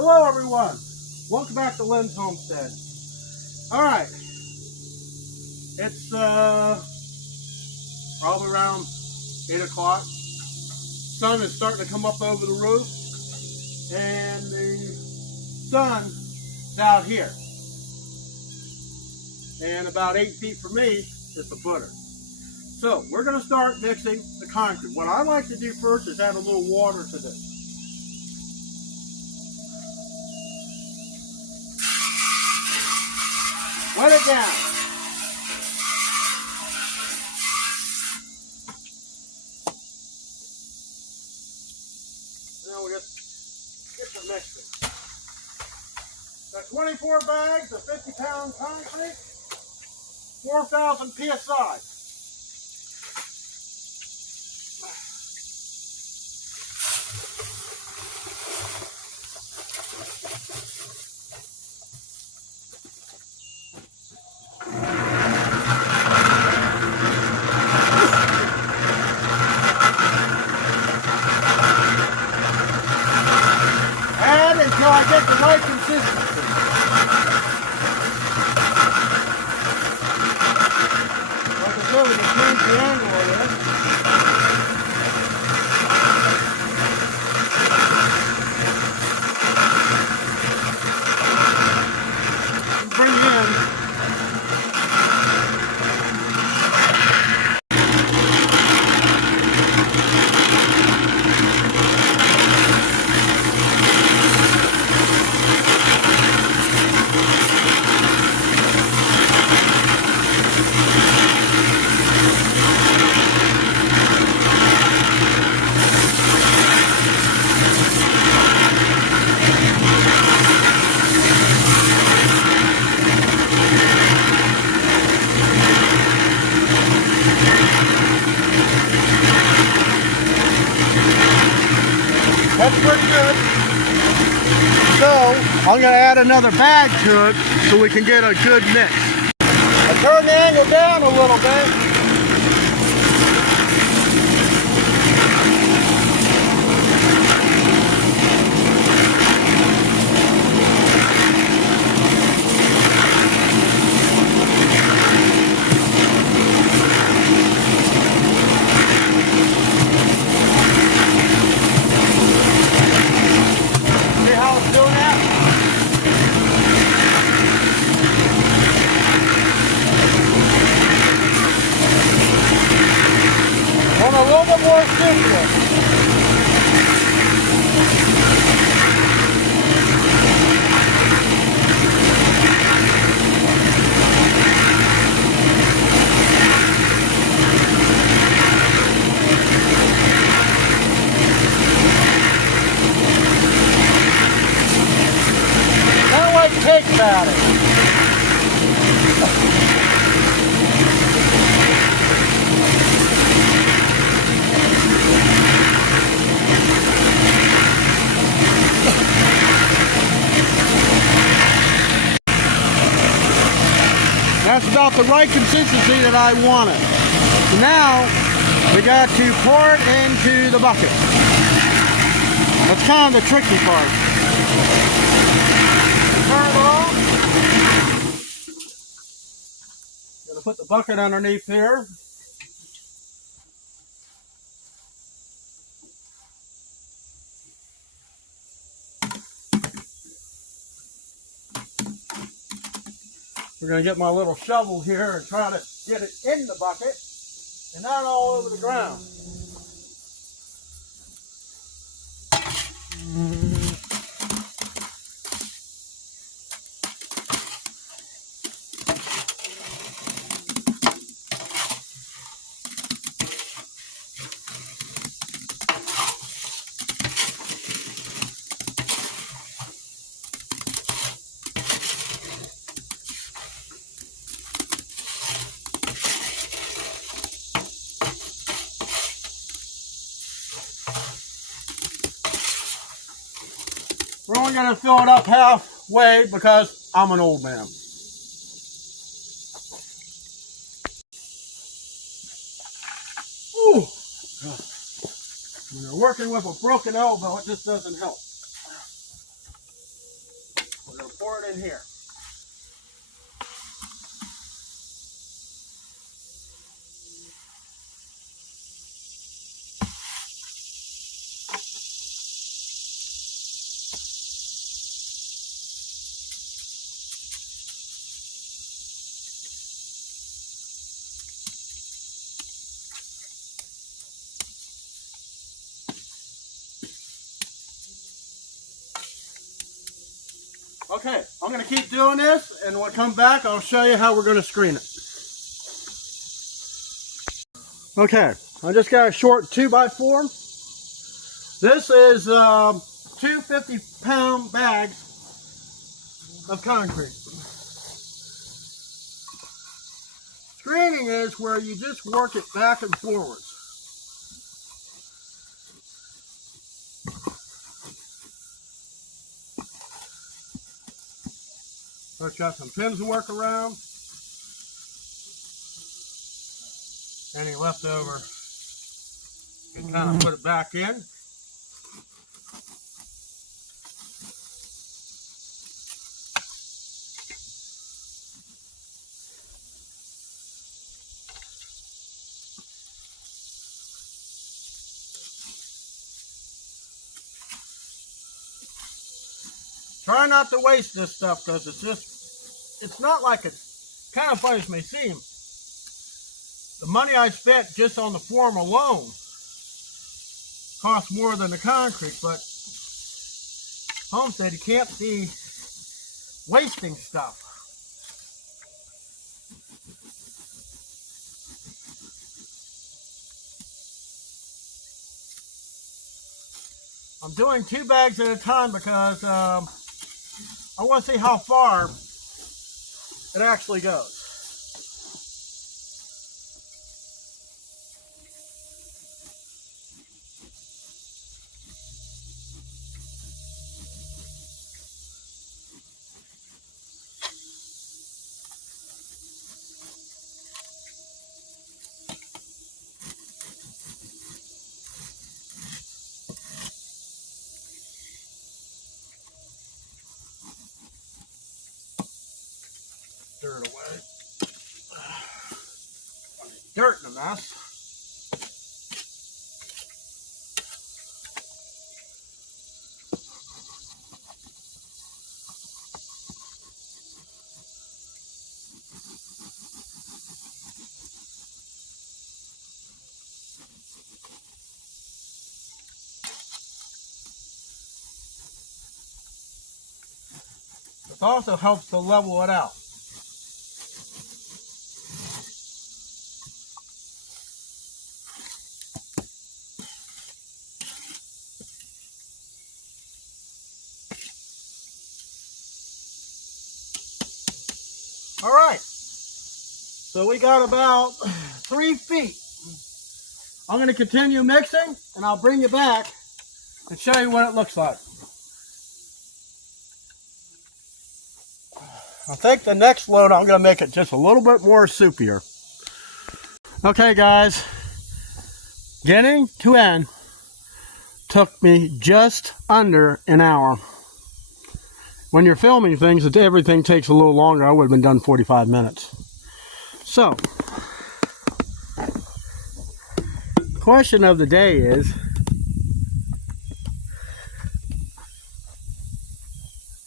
Hello everyone, welcome back to Lynn's Homestead. Alright, it's probably around 8 o'clock. Sun is starting to come up over the roof and the sun's out here. And about 8 feet from me is the footer. So we're going to start mixing the concrete. What I like to do first is add a little water to this. Wet it down. Now we just get the mixing. Got 24 bags of 50-pound concrete, 4,000 psi. Until I get the right consistency. Like I said, we can change the angle of this. Bring it in. That's pretty good. So, I'm going to add another bag to it so we can get a good mix. I turn the angle down a little bit. A little bit more simple. Kind of like cake batter. That's about the right consistency that I wanted. So now, we got to pour it into the bucket. That's kind of the tricky part. Turn it on. Gonna put the bucket underneath here. We're going to get my little shovel here and try to get it in the bucket and not all over the ground. We're only going to fill it up halfway because I'm an old man. Ooh. When you're working with a broken elbow, it just doesn't help. pour it in here. Okay, I'm going to keep doing this, and when I come back, I'll show you how we're going to screen it. Okay, I just got a short 2x4. This is 2 50-pound bags of concrete. Screening is where you just work it back and forwards. So it's got some pins to work around. Any leftover, you can kind of put it back in. Try not to waste this stuff because it's not like it's kind of funny as it may seem. The money I spent just on the form alone cost more than the concrete, but Home said you can't be wasting stuff. I'm doing 2 bags at a time because I want to see how far it actually goes. Dirt away. Dirt in a mess. It also helps to level it out. All right, so we got about 3 feet. I'm going to continue mixing, and I'll bring you back and show you what it looks like. I think the next load I'm going to make it just a little bit more soupier. Okay guys, getting to end took me just under an hour. When you're filming things, everything takes a little longer. I would have been done 45 minutes. So, question of the day is,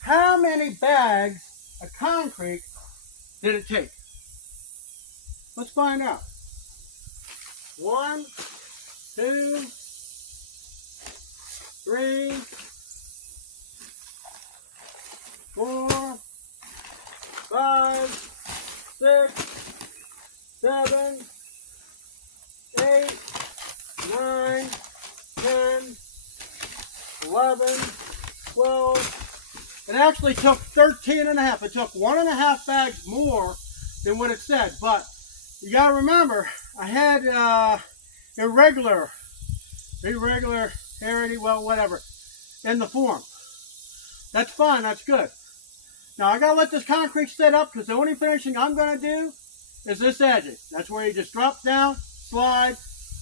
how many bags of concrete did it take? Let's find out. 1, 2, 3, 4, 5, 6, 7, 8, 9, 10, 11, 12. It actually took 13 and a half. It took 1.5 bags more than what it said. But you got to remember, I had irregular, heritage, well, whatever, in the form. That's fine. That's good. Now I gotta let this concrete set up because the only finishing I'm gonna do is this edging. That's where you just drop down, slide.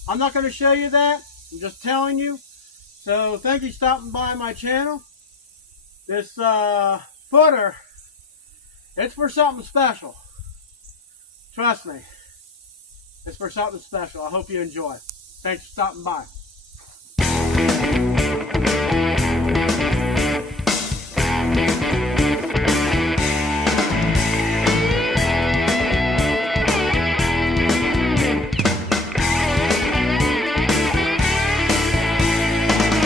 I'm not gonna show you that. I'm just telling you. So thank you for stopping by my channel. This footer, it's for something special. Trust me, it's for something special. I hope you enjoy. Thanks for stopping by.